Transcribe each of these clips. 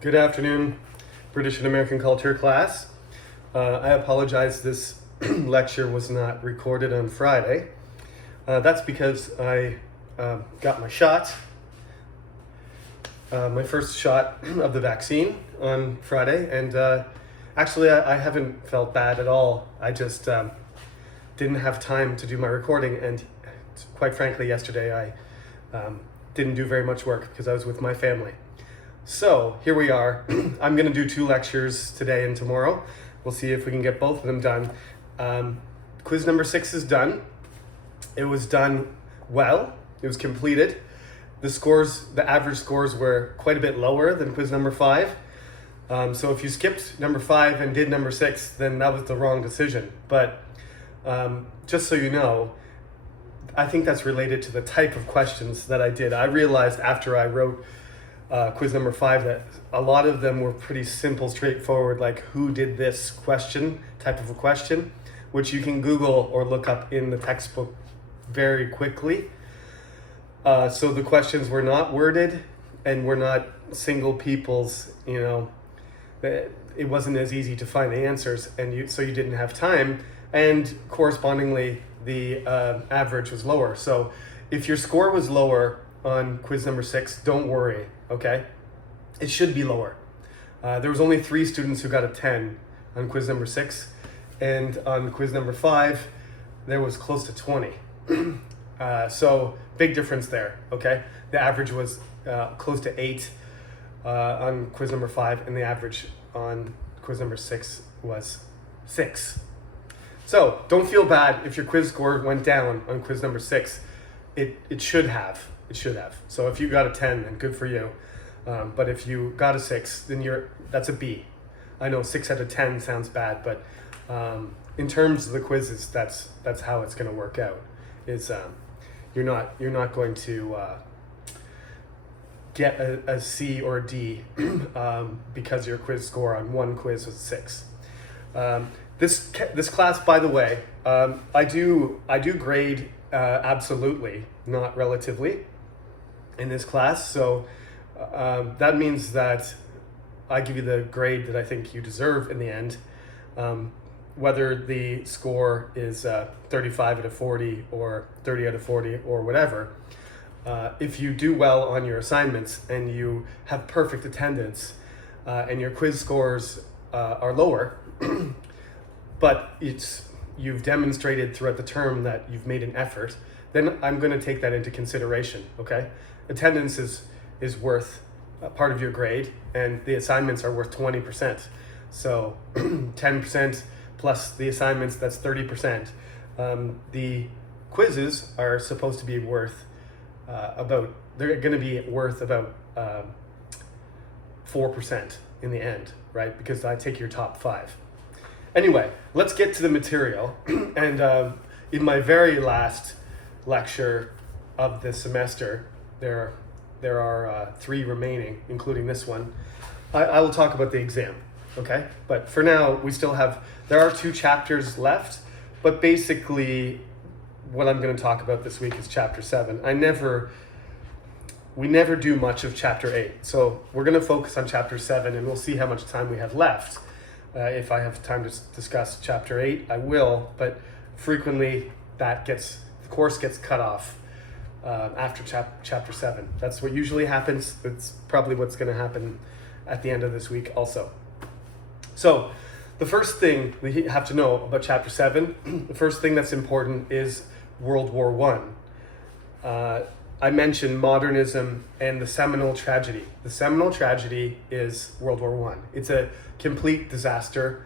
Good afternoon, British and American culture class. I apologize this lecture was not recorded on Friday. That's because I got my shot, my first shot of the vaccine on Friday, and actually I haven't felt bad at all. I just didn't have time to do my recording, and quite frankly, yesterday I didn't do very much work because I was with my family. So here we are. I'm going to do 2 lectures today and tomorrow. We'll see if we can get both of them done. Quiz number 6 is done. It was done well. It was completed. The average scores were quite a bit lower than quiz number 5. So if you skipped number 5 and did number 6, then that was the wrong decision. But just so you know, I think that's related to the type of questions that I did. I realized after I wrote quiz number 5 that a lot of them were pretty simple, straightforward, like who did this question type of a question, which you can Google or look up in the textbook very quickly. So the questions were not worded and were not single people's, it wasn't as easy to find the answers, and so you didn't have time, and correspondingly the average was lower. So if your score was lower on quiz number 6, don't worry, okay? It should be lower. There was only 3 students who got a 10 on quiz number 6, and on quiz number 5, there was close to 20. So big difference there, okay? The average was close to 8 on quiz number 5, and the average on quiz number 6 was 6. So don't feel bad if your quiz score went down on quiz number 6. It should have. It should have. So if you got a 10, then good for you. But if you got a 6, then that's a B. I know 6 out of 10 sounds bad, but in terms of the quizzes, that's how it's going to work out. Is you're not going to get a C or a D because your quiz score on one quiz was 6. This class, by the way, I do grade absolutely, not relatively, in this class. So that means that I give you the grade that I think you deserve in the end, whether the score is 35 out of 40 or 30 out of 40 or whatever. If you do well on your assignments and you have perfect attendance and your quiz scores are lower, but you've demonstrated throughout the term that you've made an effort, then I'm going to take that into consideration, okay? Attendance is worth part of your grade, and the assignments are worth 20%. So 10% plus the assignments, that's 30%. The quizzes are supposed to be worth they're going to be worth about 4% in the end, right? Because I take your top 5. Anyway, let's get to the material. And in my very last lecture of this semester, there are 3 remaining, including this one. I will talk about the exam, okay? But for now, there are 2 chapters left, but basically what I'm going to talk about this week is chapter 7. We never do much of chapter 8, so we're going to focus on chapter 7, and we'll see how much time we have left. If I have time to discuss chapter 8, I will, but frequently the course gets cut off after chapter 7. That's what usually happens. It's probably what's going to happen at the end of this week also. So the first thing we have to know about chapter 7, the first thing that's important is World War I. I mentioned modernism and the Seminole tragedy. The Seminole tragedy is World War I. It's a complete disaster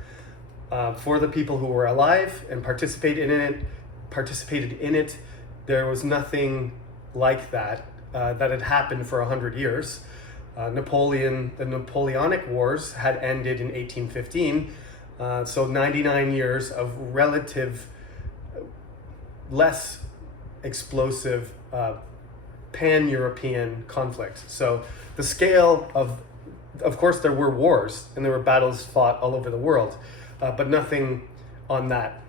for the people who were alive and participated in it. There was nothing like that that had happened for 100 years. The Napoleonic Wars had ended in 1815, so 99 years of relative, less explosive pan-European conflict. So the scale of course there were wars and there were battles fought all over the world, but nothing that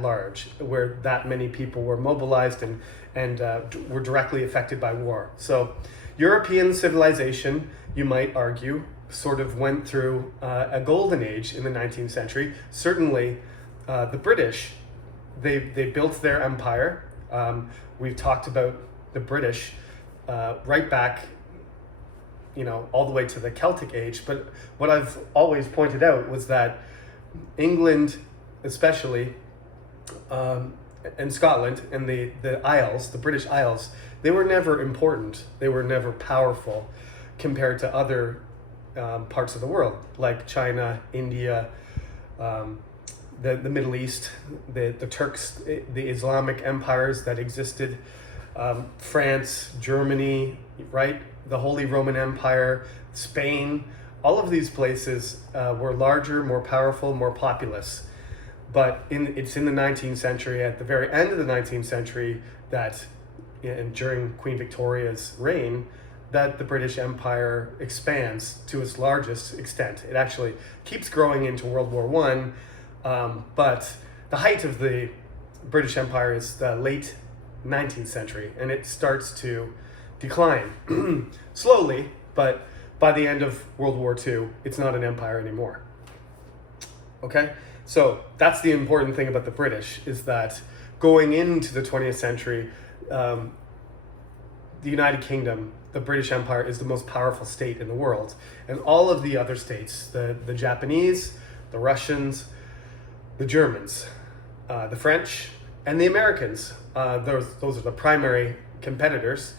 large where that many people were mobilized and were directly affected by war. So European civilization, you might argue, sort of went through a golden age in the 19th century. Certainly, the British, they built their empire. We've talked about the British right back, all the way to the Celtic age. But what I've always pointed out was that England, especially, and Scotland and the Isles, the British Isles, they were never important. They were never powerful compared to other parts of the world, like China, India, the Middle East, the Turks, the Islamic empires that existed, France, Germany, right? The Holy Roman Empire, Spain. All of these places were larger, more powerful, more populous. But it's in the 19th century, at the very end of the 19th century, that, and during Queen Victoria's reign, that the British Empire expands to its largest extent. It actually keeps growing into World War One, but the height of the British Empire is the late 19th century, and it starts to decline slowly, but by the end of World War II, it's not an empire anymore. Okay? So that's the important thing about the British, is that going into the 20th century, the United Kingdom, the British Empire, is the most powerful state in the world. And all of the other states, the Japanese, the Russians, the Germans, the French, and the Americans, those are the primary competitors,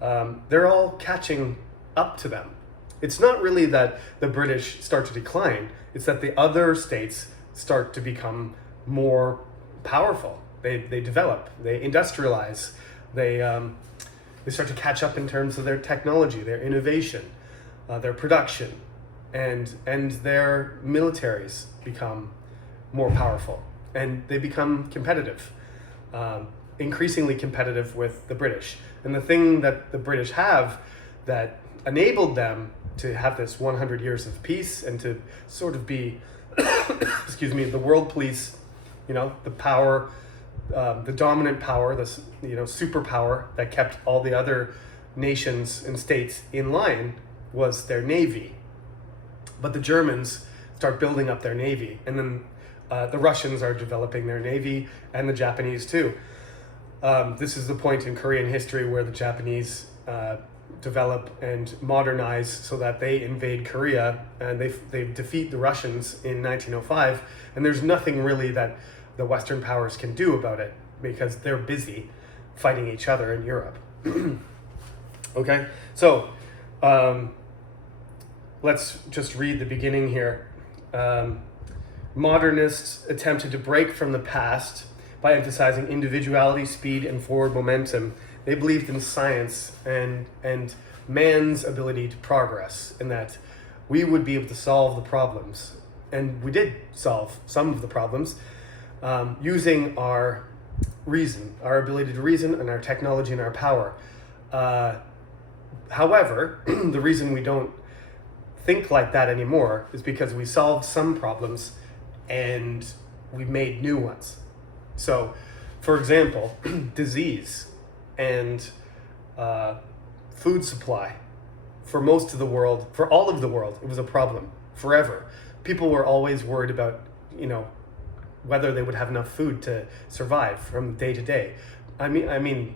they're all catching up to them. It's not really that the British start to decline, it's that the other states start to become more powerful. They develop, they industrialize, they start to catch up in terms of their technology, their innovation, their production, and their militaries become more powerful, and they become competitive, increasingly competitive with the British. And the thing that the British have that enabled them to have this 100 years of peace and to sort of be the world police, the power, the dominant power, the superpower that kept all the other nations and states in line, was their navy. But the Germans start building up their navy, and then the Russians are developing their navy, and the Japanese too. This is the point in Korean history where the Japanese develop and modernize so that they invade Korea, and they defeat the Russians in 1905, and there's nothing really that the Western powers can do about it because they're busy fighting each other in Europe. Okay, so let's just read the beginning here. Modernists attempted to break from the past by emphasizing individuality, speed, and forward momentum. They believed in science and man's ability to progress, and that we would be able to solve the problems. And we did solve some of the problems using our reason, our ability to reason, and our technology and our power. However, the reason we don't think like that anymore is because we solved some problems and we made new ones. So, for example, disease and food supply. For most of the world, for all of the world, it was a problem forever. People were always worried about, whether they would have enough food to survive from day to day. I mean,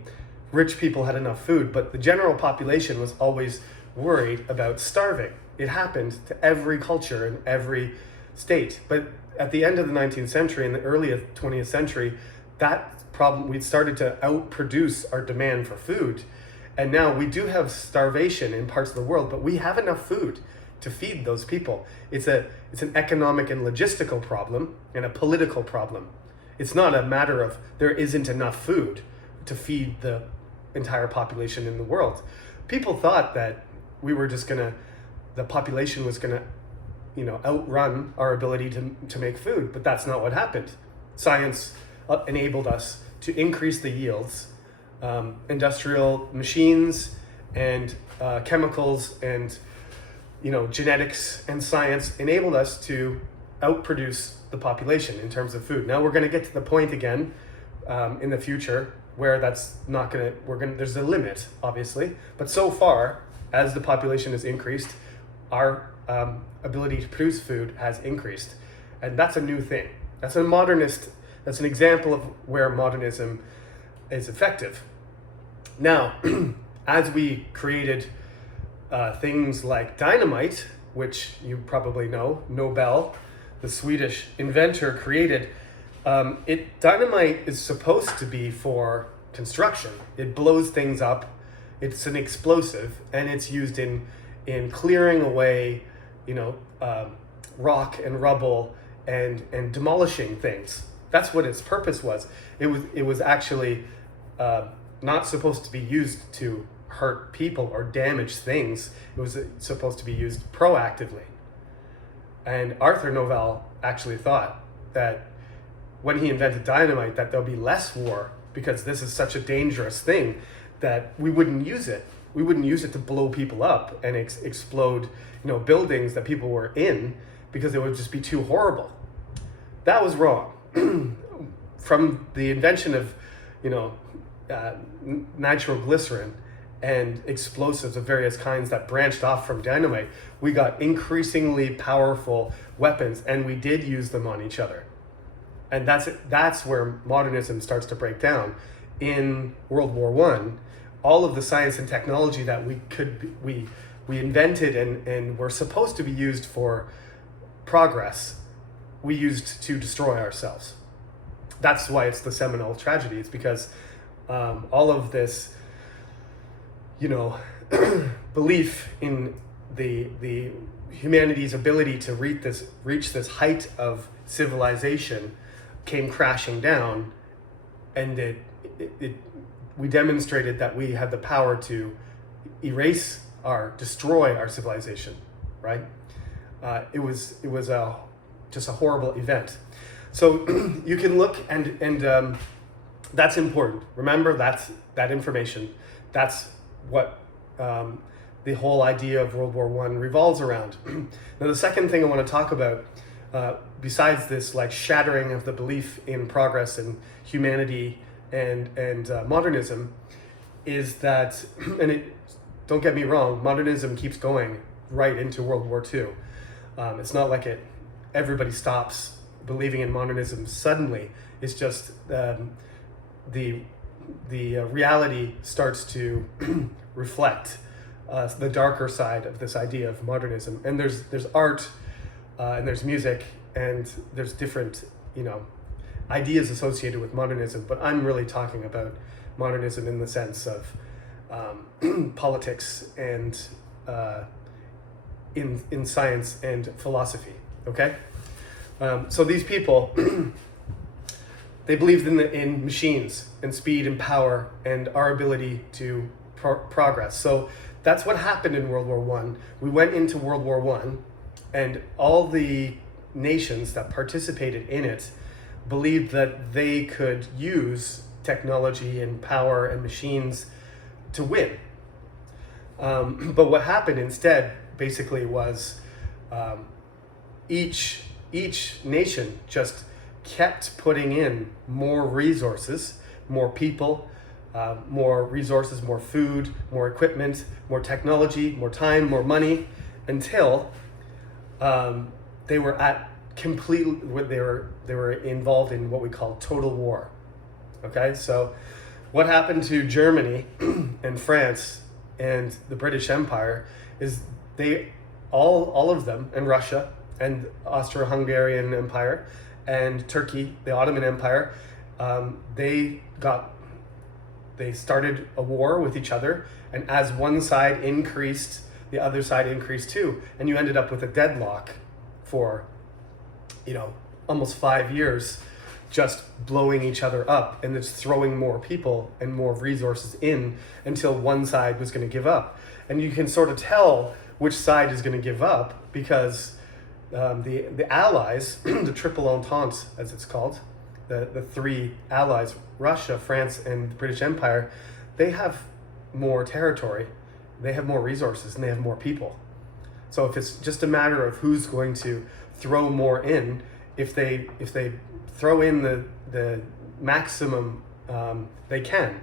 rich people had enough food, but the general population was always worried about starving. It happened to every culture in every state. But at the end of the 19th century and the early 20th century, that problem, we'd started to outproduce our demand for food. And now we do have starvation in parts of the world, but we have enough food to feed those people. It's an economic and logistical problem and a political problem. It's not a matter of there isn't enough food to feed the entire population in the world. People thought that the population was gonna, outrun our ability to make food, but that's not what happened. Science enabled us to increase the yields. Industrial machines and chemicals and genetics and science enabled us to outproduce the population in terms of food. Now we're going to get to the point again in the future where that's not going to, there's a limit, obviously, but so far as the population has increased, our ability to produce food has increased. And that's a new thing. That's an example of where modernism is effective. Now, as we created things like dynamite, which you probably know, Nobel, the Swedish inventor, created, dynamite is supposed to be for construction. It blows things up. It's an explosive, and it's used in clearing away, rock and rubble and demolishing things. That's what its purpose was. It was actually not supposed to be used to hurt people or damage things. It was supposed to be used proactively. And Arthur Nobel actually thought that when he invented dynamite, that there'll be less war, because this is such a dangerous thing that we wouldn't use it. We wouldn't use it to blow people up and explode, buildings that people were in, because it would just be too horrible. That was wrong. From the invention of, nitroglycerin and explosives of various kinds that branched off from dynamite, we got increasingly powerful weapons, and we did use them on each other. And that's where modernism starts to break down. In World War I, all of the science and technology that we invented and were supposed to be used for progress, we used to destroy ourselves. That's why it's the seminal tragedy. It's because all of this, belief in the humanity's ability to reach this height of civilization came crashing down, and we demonstrated that we had the power to destroy our civilization, right? It was just a horrible event. So you can look and that's important. Remember, that information. That's what the whole idea of World War I revolves around. Now, the second thing I want to talk about, besides this shattering of the belief in progress and humanity and modernism, is that, don't get me wrong, modernism keeps going right into World War II. It's not like everybody stops believing in modernism suddenly. It's just the reality starts to reflect the darker side of this idea of modernism. And there's art, and there's music, and there's different ideas associated with modernism. But I'm really talking about modernism in the sense of politics and in science and philosophy. Okay, so these people they believed in machines and speed and power and our ability to progress. So that's what happened in World War I. We went into World War I, and all the nations that participated in it believed that they could use technology and power and machines to win. But what happened instead basically was each nation just kept putting in more resources, more people, more resources, more food, more equipment, more technology, more time, more money, until they were they were involved in what we call total war. Okay, so what happened to Germany and France and the British Empire is all of them, and Russia and Austro-Hungarian Empire and Turkey, the Ottoman Empire, they started a war with each other, and as one side increased, the other side increased too, and you ended up with a deadlock for almost 5 years, just blowing each other up and just throwing more people and more resources in until one side was going to give up. And you can sort of tell which side is going to give up because the allies, the Triple Entente as it's called, the three allies, Russia, France, and the British Empire, they have more territory, they have more resources, and they have more people. So if it's just a matter of who's going to throw more in, if they throw in the maximum they can,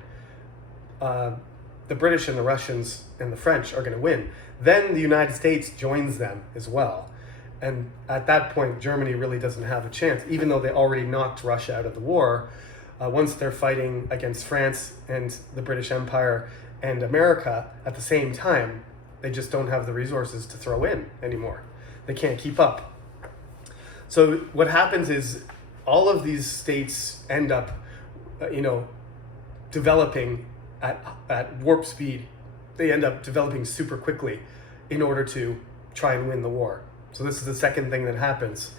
the British and the Russians and the French are going to win. Then the United States joins them as well. And at that point, Germany really doesn't have a chance, even though they already knocked Russia out of the war. Once they're fighting against France and the British Empire and America at the same time, they just don't have the resources to throw in anymore. They can't keep up. So what happens is all of these states end up, developing at warp speed. They end up developing super quickly in order to try and win the war. So this is the second thing that happens.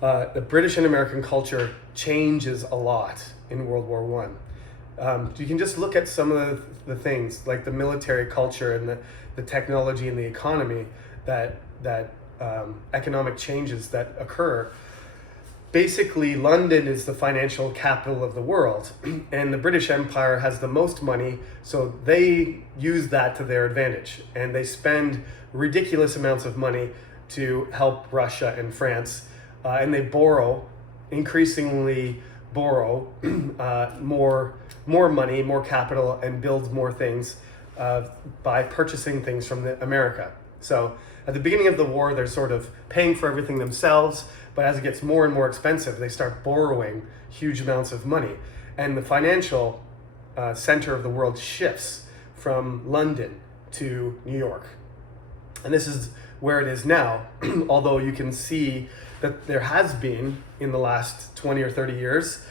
The British and American culture changes a lot in World War I. You can just look at some of the things, like the military culture and the technology and the economy, that economic changes that occur. Basically, London is the financial capital of the world, and the British Empire has the most money, so they use that to their advantage, and they spend ridiculous amounts of money to help Russia and France, and they increasingly borrow more money, more capital, and build more things by purchasing things from America. So at the beginning of the war, they're sort of paying for everything themselves, but as it gets more and more expensive, they start borrowing huge amounts of money. And the financial center of the world shifts from London to New York. And this is where it is now, although you can see that there has been, in the last 20 or 30 years,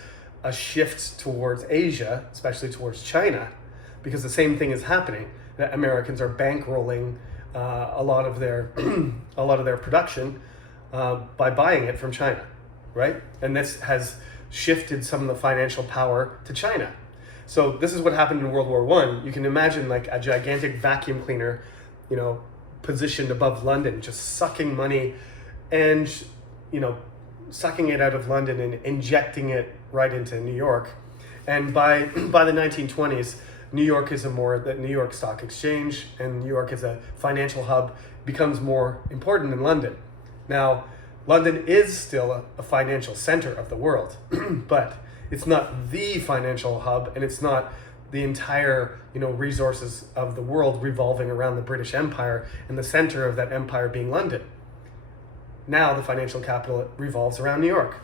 a shift towards Asia, especially towards China, because the same thing is happening, that Americans are bankrolling a lot of their production by buying it from China, right? And this has shifted some of the financial power to China. So this is what happened in World War I. You can imagine like a gigantic vacuum cleaner, positioned above London, just sucking money and, sucking it out of London and injecting it right into New York. And by the 1920s, New York the New York Stock Exchange and New York as a financial hub becomes more important than London. Now, London is still a financial center of the world, but it's not the financial hub, and it's not the entire, resources of the world revolving around the British Empire and the center of that empire being London. Now the financial capital revolves around New York,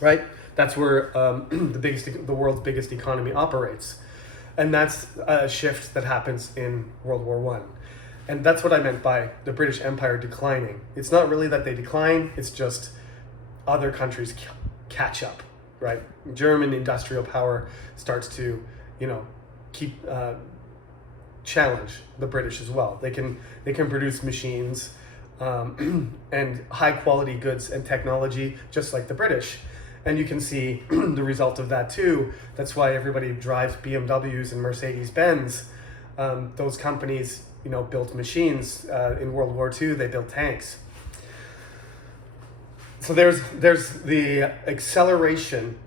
right? That's where the world's biggest economy operates. And that's a shift that happens in World War I. And that's what I meant by the British Empire declining. It's not really that they decline, it's just other countries catch up, right? German industrial power starts to, challenge the British as well. They can produce machines and high quality goods and technology, just like the British. And you can see the result of that too. That's why everybody drives BMWs and Mercedes-Benz. Those companies, built machines. In World War II, they built tanks. So there's the acceleration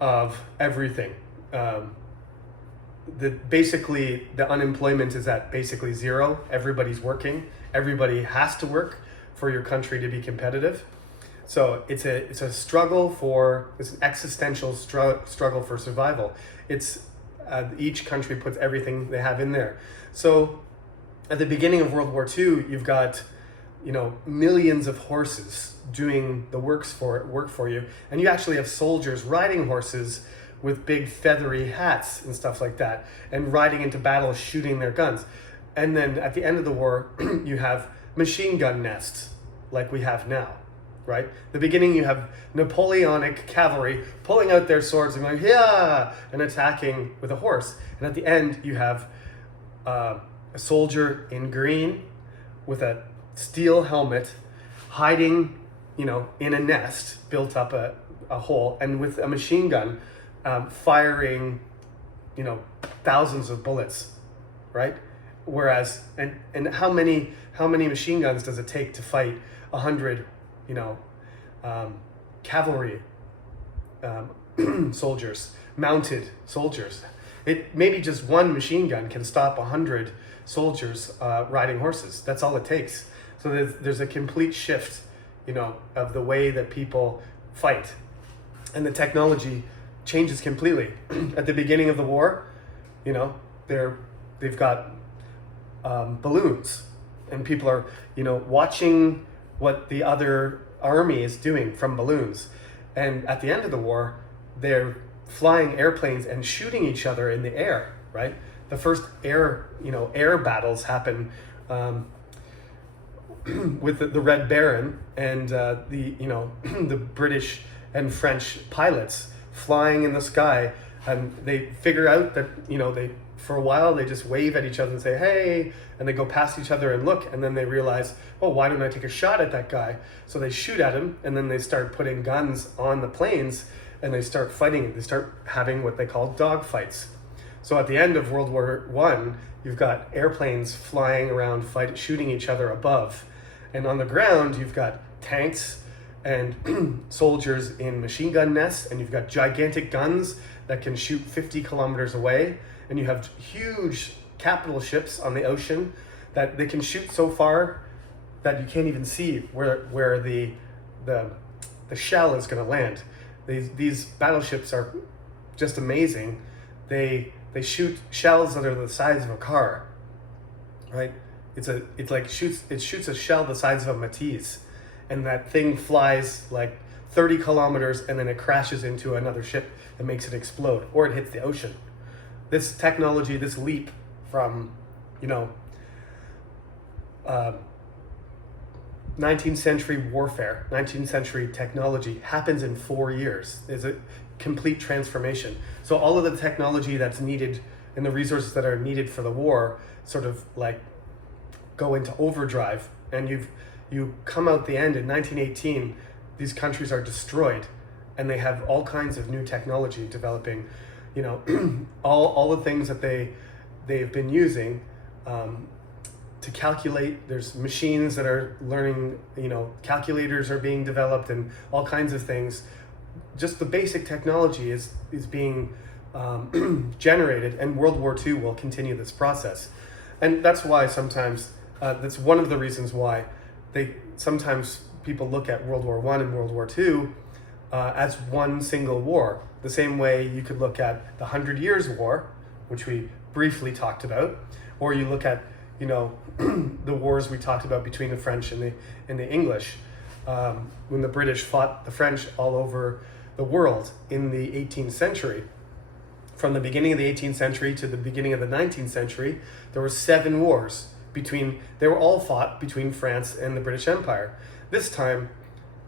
of everything. Basically, the unemployment is at basically zero. Everybody's working. Everybody has to work for your country to be competitive. So it's a struggle it's an existential struggle for survival. It's each country puts everything they have in there. So at the beginning of World War II, you've got millions of horses doing the work for you, and you actually have soldiers riding horses with big feathery hats and stuff like that, and riding into battle shooting their guns. And then at the end of the war, you have machine gun nests like we have now. Right? The beginning, you have Napoleonic cavalry pulling out their swords and going, yeah, and attacking with a horse. And at the end, you have a soldier in green with a steel helmet hiding, in a nest, built up a hole, and with a machine gun firing, thousands of bullets, right? Whereas, and how many machine guns does it take to fight 100 cavalry soldiers, mounted soldiers? Maybe just one machine gun can stop 100 soldiers riding horses. That's all it takes. So there's a complete shift, of the way that people fight, and the technology changes completely. At the beginning of the war, they're they've got balloons, and people are, watching what the other army is doing from balloons. And at the end of the war, they're flying airplanes and shooting each other in the air, right? The first air battles happen with the Red Baron and the British and French pilots flying in the sky, and they figure out that for a while they just wave at each other and say hey, and they go past each other and look, and then they realize, oh, why don't I take a shot at that guy? So they shoot at him, and then they start putting guns on the planes and they start fighting. They start having what they call dog fights. So at the end of World War I, you've got airplanes flying around shooting each other above, and on the ground you've got tanks and soldiers in machine gun nests, and you've got gigantic guns that can shoot 50 kilometers away, and you have huge capital ships on the ocean that they can shoot so far that you can't even see where the shell is going to land. These battleships are just amazing. They shoot shells that are the size of a car, right? It shoots a shell the size of a Matisse, and that thing flies like 30 kilometers, and then it crashes into another ship and makes it explode, or it hits the ocean. This technology, this leap from 19th century warfare, 19th century technology happens in 4 years. There's a complete transformation. So all of the technology that's needed and the resources that are needed for the war sort of like go into overdrive, and you come out the end in 1918, these countries are destroyed, and they have all kinds of new technology developing, all the things that they've been using to calculate. There's machines that are learning, calculators are being developed and all kinds of things. Just the basic technology is being generated, and World War II will continue this process. And that's why sometimes, that's one of the reasons why sometimes people look at World War I and World War II as one single war. The same way you could look at the 100 Years' War, which we briefly talked about, or you look at the wars we talked about between the French and the English, when the British fought the French all over the world in the 18th century. From the beginning of the 18th century to the beginning of the 19th century, there were 7 wars they were all fought between France and the British Empire. This time,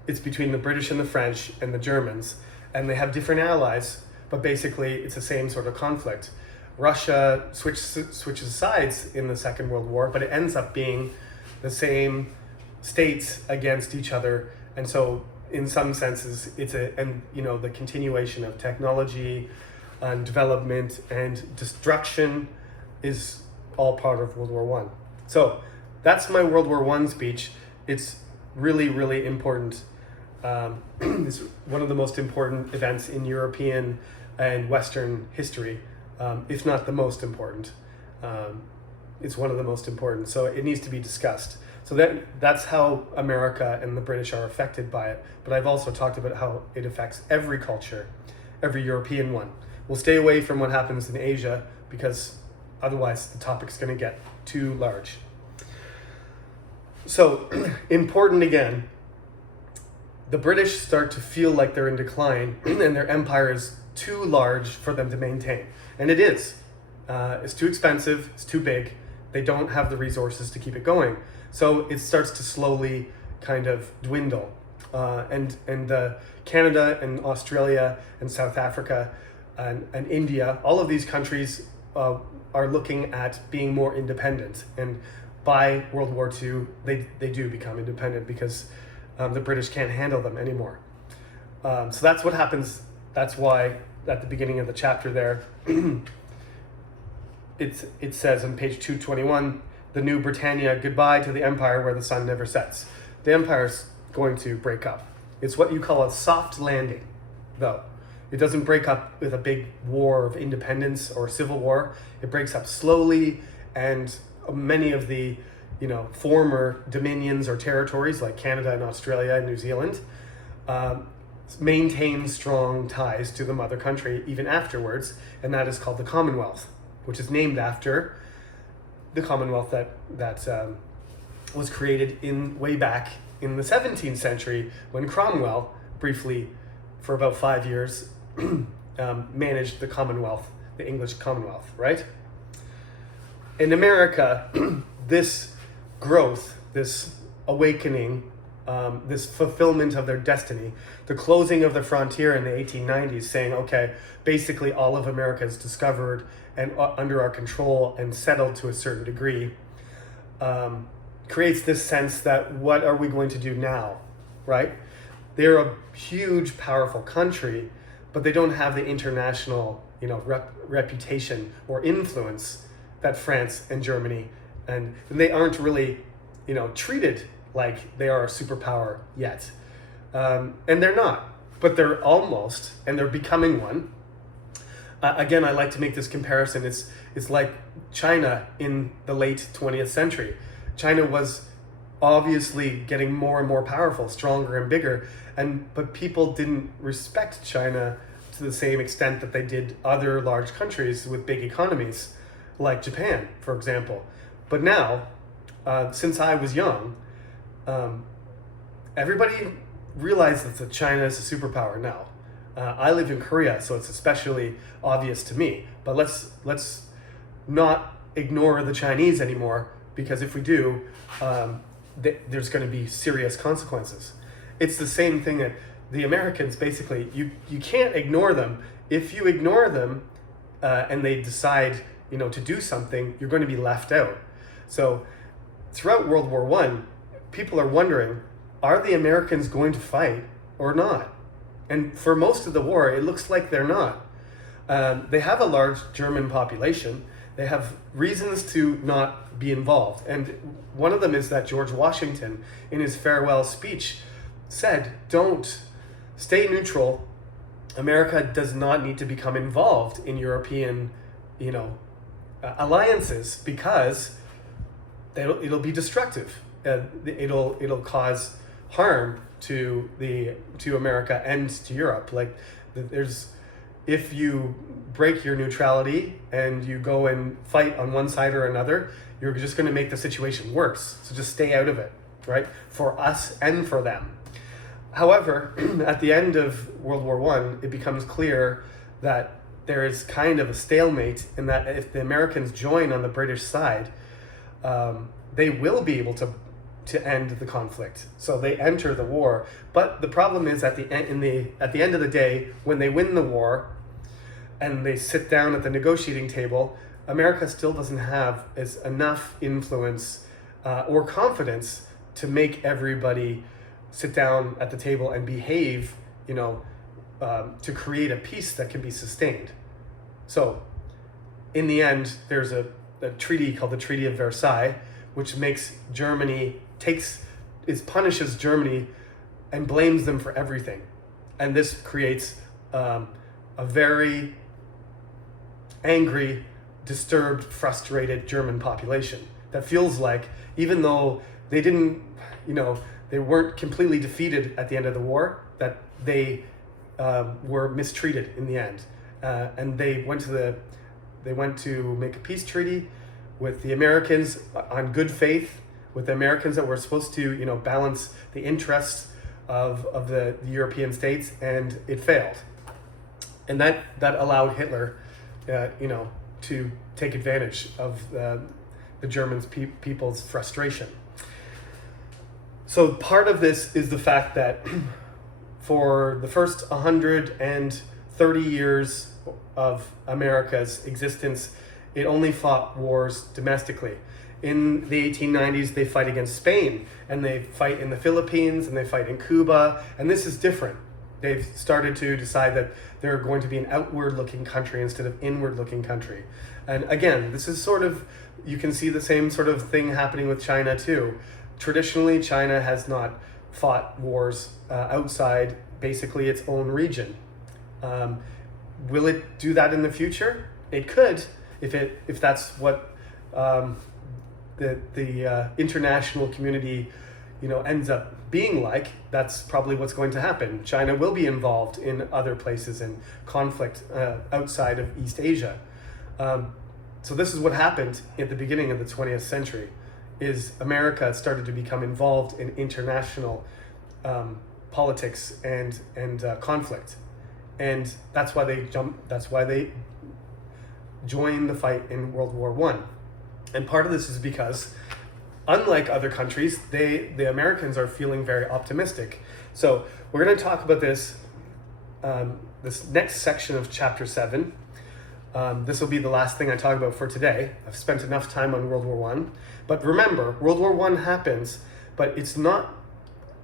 it's between the British and the French and the Germans, and they have different allies, but basically it's the same sort of conflict. Russia switches sides in the Second World War, but it ends up being the same states against each other, and so in some senses it's the continuation of technology and development and destruction is all part of World War I. So that's my World War I speech. It's really, really important. It's one of the most important events in European and Western history, if not the most important. It's one of the most important, so it needs to be discussed. So that's how America and the British are affected by it. But I've also talked about how it affects every culture, every European one. We'll stay away from what happens in Asia because otherwise the topic's going to get too large. So, important again, the British start to feel like they're in decline and their empire is too large for them to maintain. And it is. It's too expensive, it's too big, they don't have the resources to keep it going. So it starts to slowly kind of dwindle. And Canada and Australia and South Africa and India, all of these countries are looking at being more independent. And by World War II, they do become independent because the British can't handle them anymore. So that's what happens. That's why at the beginning of the chapter there, it says on page 221, the New Britannia, goodbye to the empire where the sun never sets. The empire's going to break up. It's what you call a soft landing, though. It doesn't break up with a big war of independence or civil war. It breaks up slowly, and many of the former dominions or territories like Canada and Australia and New Zealand maintain strong ties to the mother country even afterwards, and that is called the Commonwealth, which is named after the Commonwealth that was created in way back in the 17th century when Cromwell briefly, for about 5 years, managed the Commonwealth, the English Commonwealth, right? In America, this growth, this awakening, this fulfillment of their destiny, the closing of the frontier in the 1890s, saying, okay, basically all of America is discovered and under our control and settled to a certain degree, creates this sense that what are we going to do now, right? They're a huge, powerful country, but they don't have the international, reputation or influence that France and Germany, and they aren't really, treated like they are a superpower yet. And they're not, but they're almost, and they're becoming one. Again, I like to make this comparison. It's like China in the late 20th century. China was obviously getting more and more powerful, stronger and bigger, but people didn't respect China to the same extent that they did other large countries with big economies, like Japan, for example. But now, since I was young, everybody realizes that China is a superpower now. I live in Korea, so it's especially obvious to me. But let's not ignore the Chinese anymore, because if we do, there's going to be serious consequences. It's the same thing that the Americans, basically, you can't ignore them. If you ignore them and they decide, to do something, you're going to be left out. So throughout World War I, people are wondering, are the Americans going to fight or not? And for most of the war, it looks like they're not. They have a large German population. They have reasons to not be involved. And one of them is that George Washington, in his farewell speech, said, don't stay neutral. America does not need to become involved in European, alliances, because it'll be destructive. It'll cause harm to America and to Europe. Like, if you break your neutrality and you go and fight on one side or another, you're just going to make the situation worse. So just stay out of it, right? For us and for them. However, at the end of World War I, it becomes clear that there is kind of a stalemate in that if the Americans join on the British side, they will be able to end the conflict. So they enter the war. But the problem is at the end of the day, when they win the war and they sit down at the negotiating table, America still doesn't have enough influence or confidence to make everybody sit down at the table and behave, to create a peace that can be sustained. So in the end, there's a treaty called the Treaty of Versailles, which makes punishes Germany and blames them for everything. And this creates a very angry, disturbed, frustrated German population that feels like, even though they they weren't completely defeated at the end of the war, that they were mistreated in the end. And they went to make a peace treaty with the Americans on good faith, with the Americans that were supposed to, balance the interests of the European states, and it failed. And that allowed Hitler, to take advantage of the German people's frustration. So part of this is the fact that for the first 130 years of America's existence, it only fought wars domestically. In the 1890s, they fight against Spain, and they fight in the Philippines, and they fight in Cuba, and this is different. They've started to decide that they're going to be an outward-looking country instead of inward-looking country. And again, this is you can see the same sort of thing happening with China too. Traditionally, China has not fought wars outside basically its own region. Will it do that in the future? It could, if that's what the international community, ends up being like. That's probably what's going to happen. China will be involved in other places in conflict outside of East Asia. So this is what happened at the beginning of the 20th century, is America started to become involved in international politics and conflict, and that's why they joined the fight in World War One. And part of this is because, unlike other countries, the Americans are feeling very optimistic. So we're going to talk about this this next section of chapter 7. This will be the last thing I talk about for today. I've spent enough time on World War One, but remember, World War One happens, but it's not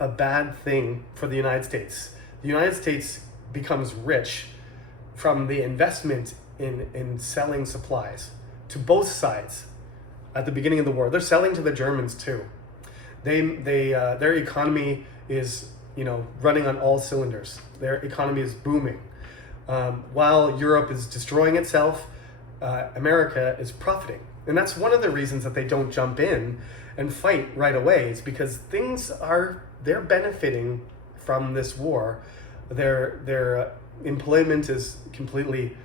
a bad thing for the United States. The United States becomes rich from the investment in selling supplies to both sides. At the beginning of the war, they're selling to the Germans too. Their economy is running on all cylinders. Their economy is booming. While Europe is destroying itself, America is profiting. And that's one of the reasons that they don't jump in and fight right away, is because they're benefiting from this war. Their employment is completely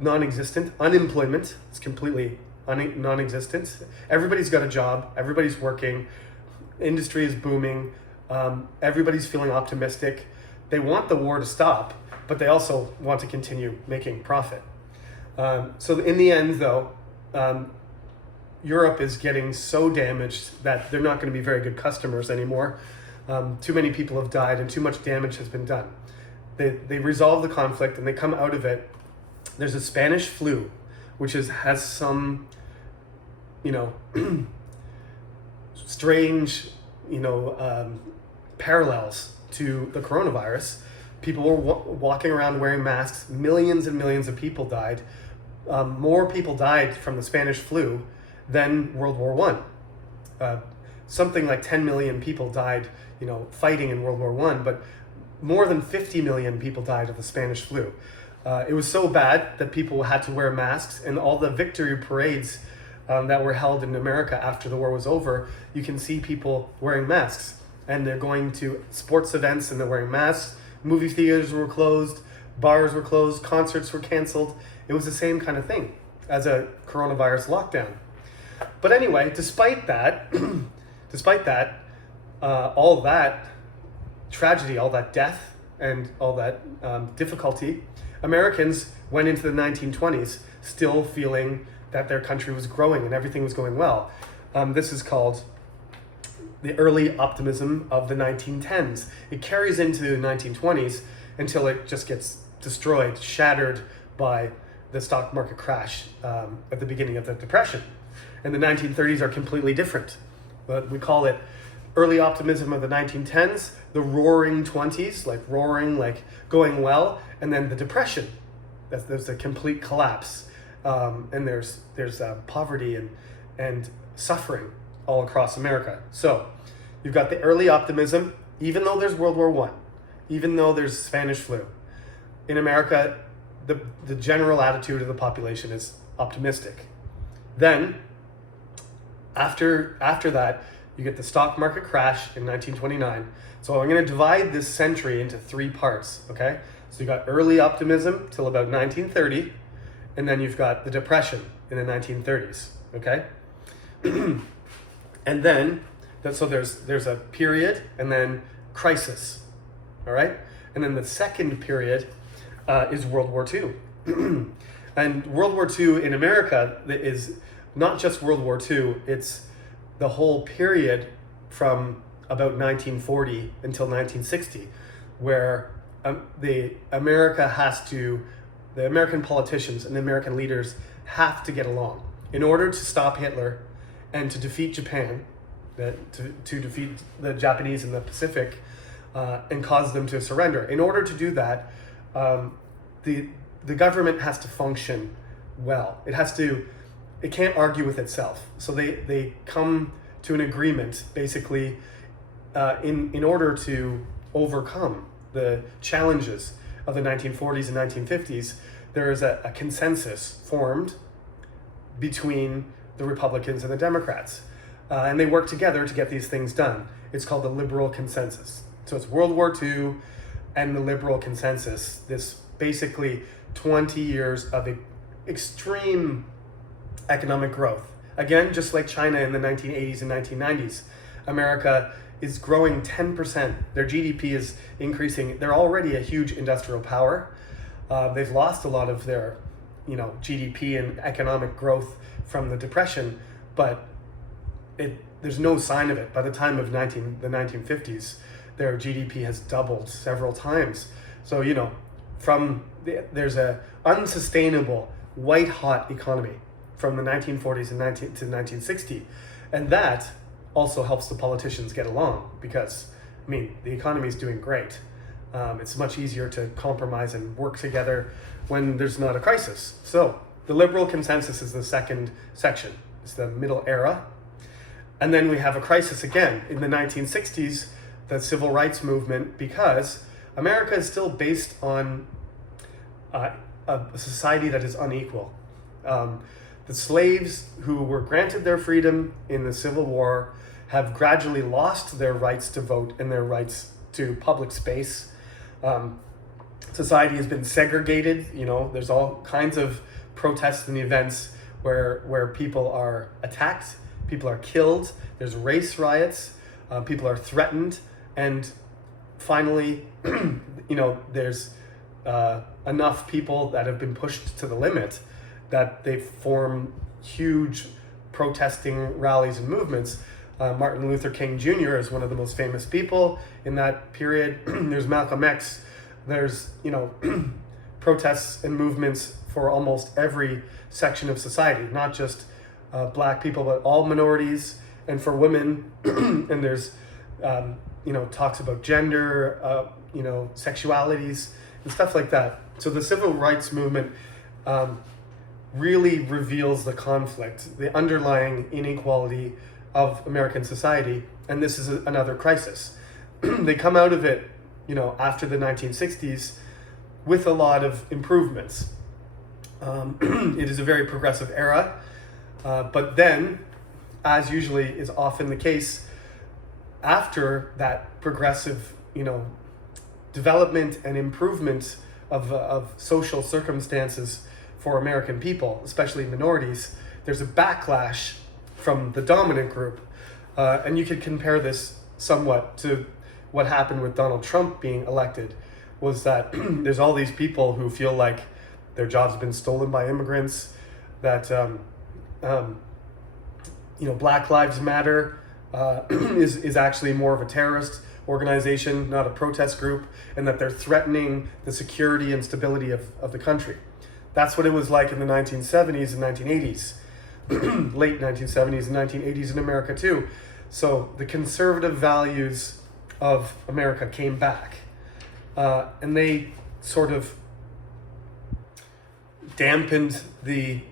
non-existent. Unemployment is completely non-existent. Everybody's got a job. Everybody's working. Industry is booming. Everybody's feeling optimistic. They want the war to stop, but they also want to continue making profit. So in the end, though, Europe is getting so damaged that they're not going to be very good customers anymore. Too many people have died and too much damage has been done. They resolve the conflict and they come out of it. There's a Spanish flu, which has some, strange, parallels to the coronavirus. People were walking around wearing masks. Millions and millions of people died. More people died from the Spanish flu than World War One. Something like 10 million people died, fighting in World War One, but more than 50 million people died of the Spanish flu. It was so bad that people had to wear masks, and all the victory parades that were held in America after the war was over, you can see people wearing masks, and they're going to sports events and they're wearing masks. Movie theaters were closed, bars were closed, concerts were canceled. It was the same kind of thing as a coronavirus lockdown. But anyway, despite that, all that tragedy, all that death, and all that difficulty, Americans went into the 1920s still feeling that their country was growing and everything was going well. This is called the early optimism of the 1910s. It carries into the 1920s until it just gets destroyed, shattered by the stock market crash at the beginning of the Depression. And the 1930s are completely different. But we call it early optimism of the 1910s, the roaring 20s, like roaring, like going well, and then the Depression. There's a complete collapse, and there's poverty and suffering all across America. So you've got the early optimism, even though there's World War One, even though there's Spanish flu. In America, the general attitude of the population is optimistic. Then, after that, you get the stock market crash in 1929. So I'm going to divide this century into 3 parts, okay? So you got early optimism till about 1930, and then you've got the Depression in the 1930s, okay? And then, so there's a period and then crisis, all right? And then the second period is World War II. And World War II in America is not just World War II, it's the whole period from about 1940 until 1960, where the American politicians and the American leaders have to get along in order to stop Hitler and to defeat Japan, to defeat the Japanese in the Pacific, and cause them to surrender. In order to do that, the government has to function well. It can't argue with itself. So they come to an agreement, basically, in order to overcome the challenges of the 1940s and 1950s. There is a consensus formed between the Republicans and the Democrats. And they work together to get these things done. It's called the liberal consensus. So it's World War II and the liberal consensus, this basically 20 years of extreme economic growth. Again, just like China in the 1980s and 1990s, America is growing 10%. Their GDP is increasing. They're already a huge industrial power. They've lost a lot of their, GDP and economic growth from the Depression, but there's no sign of it. By the time of the 1950s, their GDP has doubled several times. So, there's a unsustainable, white-hot economy from the 1940s to 1960. And that also helps the politicians get along because, the economy is doing great. It's much easier to compromise and work together when there's not a crisis. So the liberal consensus is the second section. It's the middle era. And then we have a crisis again in the 1960s, the civil rights movement, because America is still based on a society that is unequal. The slaves who were granted their freedom in the Civil War have gradually lost their rights to vote and their rights to public space. Society has been segregated. There's all kinds of protests and events where people are attacked, people are killed, there's race riots, people are threatened, and finally, there's enough people that have been pushed to the limit that they form huge protesting rallies and movements. Martin Luther King Jr. is one of the most famous people in that period. There's Malcolm X. There's, protests and movements for almost every section of society, not just black people, but all minorities, and for women. And there's, talks about gender, sexualities, and stuff like that. So the civil rights movement really reveals the conflict, the underlying inequality of American society, and this is another crisis. They come out of it, after the 1960s with a lot of improvements. It is a very progressive era, but then, as usually is often the case, after that progressive, development and improvement of social circumstances for American people, especially minorities, there's a backlash from the dominant group. And you could compare this somewhat to what happened with Donald Trump being elected, was that there's all these people who feel like their jobs have been stolen by immigrants, that Black Lives Matter is actually more of a terrorist organization, not a protest group, and that they're threatening the security and stability of the country. That's what it was like in the 1970s and 1980s, late 1970s and 1980s in America too. So the conservative values of America came back, and they sort of dampened the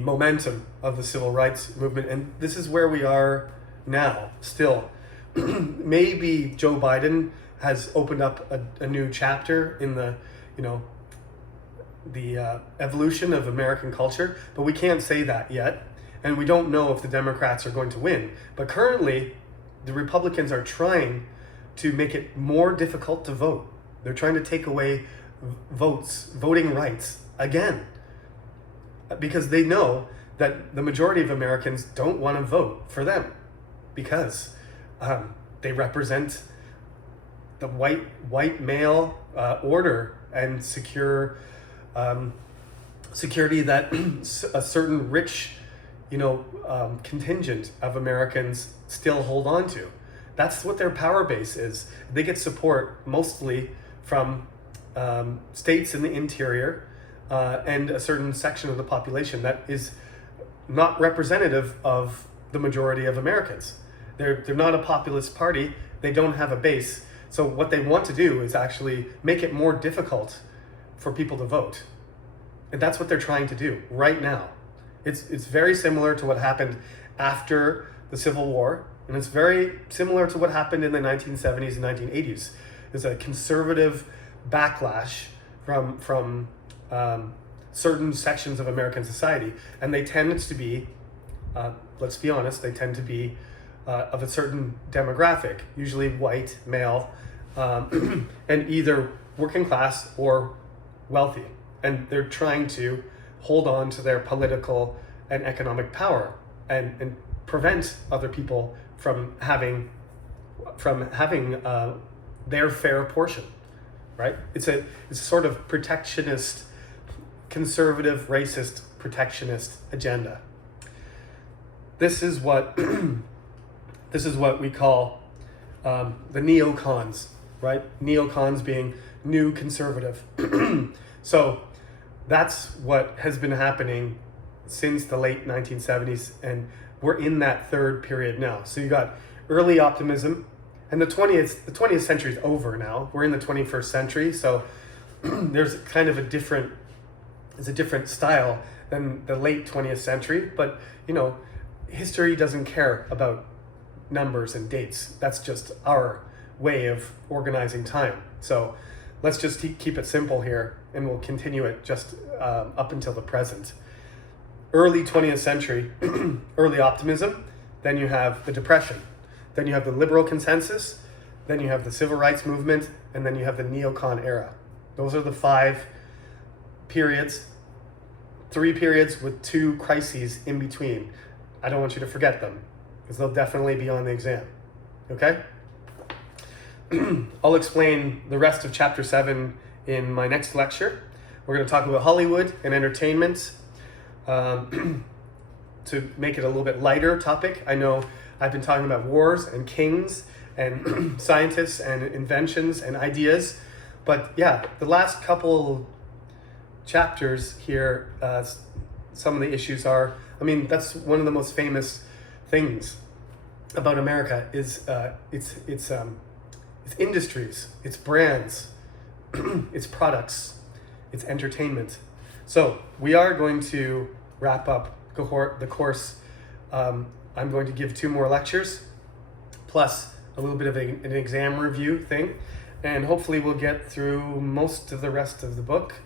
momentum of the civil rights movement, and this is where we are now still. Maybe Joe Biden has opened up a new chapter in the evolution of American culture, but we can't say that yet, and we don't know if the Democrats are going to win. But currently, the Republicans are trying to make it more difficult to vote. They're trying to take away voting rights again, because they know that the majority of Americans don't want to vote for them, because they represent the white male order and security that a certain rich contingent of Americans still hold on to. That's what their power base is. They get support mostly from states in the interior and a certain section of the population that is not representative of the majority of Americans. They're not a populist party. They don't have a base. So what they want to do is actually make it more difficult for people to vote. And that's what they're trying to do right now. It's very similar to what happened after the Civil War, and it's very similar to what happened in the 1970s and 1980s. There's a conservative backlash from certain sections of American society, and they tend to be, let's be honest, they tend to be of a certain demographic, usually white, male, and either working class or wealthy. And they're trying to hold on to their political and economic power, and prevent other people from having their fair portion, right? It's a sort of protectionist, conservative, racist, protectionist agenda. This is what we call the neocons, right? Neocons being new conservative. So that's what has been happening since the late 1970s, and we're in that third period now. So you got early optimism, and the 20th century is over now. We're in the 21st century, so there's kind of a different style than the late 20th century. But history doesn't care about numbers and dates. That's just our way of organizing time. So let's just keep it simple here, and we'll continue it just up until the present. Early 20th century, early optimism, then you have the Depression, then you have the liberal consensus, then you have the civil rights movement, and then you have the neocon era. Those are the 5 periods, 3 periods with 2 crises in between. I don't want you to forget them, because they'll definitely be on the exam, okay? I'll explain the rest of chapter 7 in my next lecture. We're going to talk about Hollywood and entertainment, to make it a little bit lighter topic. I know I've been talking about wars and kings and scientists and inventions and ideas, but yeah, the last couple chapters here, some of the issues are, that's one of the most famous things about America is its industries, its brands, its products, its entertainment. So we are going to wrap up the course. I'm going to give 2 more lectures, plus a little bit of an exam review thing, and hopefully we'll get through most of the rest of the book.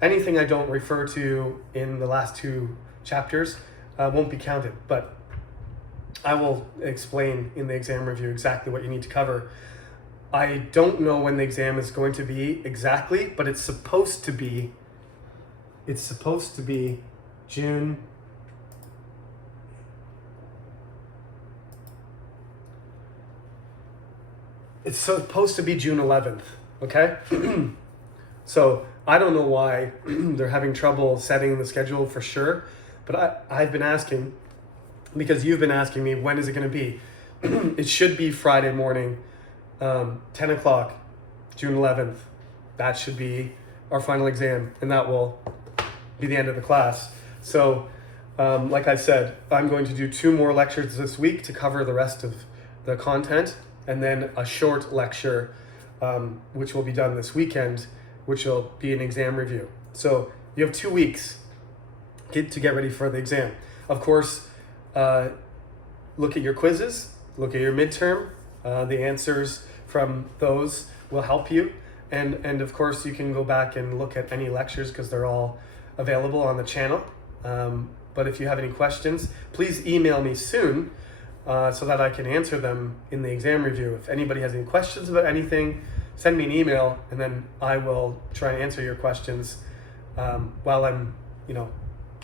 Anything I don't refer to in the last 2 chapters won't be counted, but I will explain in the exam review exactly what you need to cover. I don't know when the exam is going to be exactly, but it's supposed to be June. It's supposed to be June 11th, okay? So I don't know why they're having trouble setting the schedule for sure, but I've been asking, because you've been asking me, when is it going to be? It should be Friday morning, 10 o'clock, June 11th. That should be our final exam, and that will be the end of the class. So, like I said, I'm going to do 2 more lectures this week to cover the rest of the content, and then a short lecture, which will be done this weekend, which will be an exam review. So you have 2 weeks to get ready for the exam. Of course, look at your quizzes, look at your midterm. The answers from those will help you. And of course, you can go back and look at any lectures, because they're all available on the channel. But if you have any questions, please email me soon, so that I can answer them in the exam review. If anybody has any questions about anything, send me an email, and then I will try and answer your questions while I'm,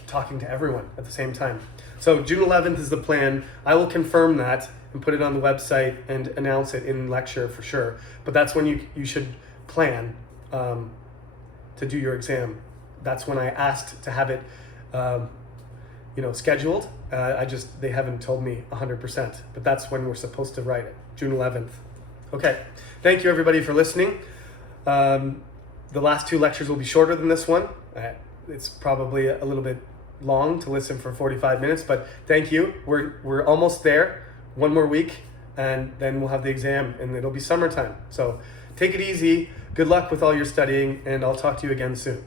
talking to everyone at the same time. So June 11th is the plan. I will confirm that and put it on the website and announce it in lecture for sure. But that's when you should plan to do your exam. That's when I asked to have it scheduled. They haven't told me 100%, but that's when we're supposed to write it, June 11th. Okay, thank you everybody for listening. The last 2 lectures will be shorter than this one. It's probably a little bit long to listen for 45 minutes, but thank you. We're almost there. 1 more week, and then we'll have the exam, and it'll be summertime. So take it easy. Good luck with all your studying, and I'll talk to you again soon.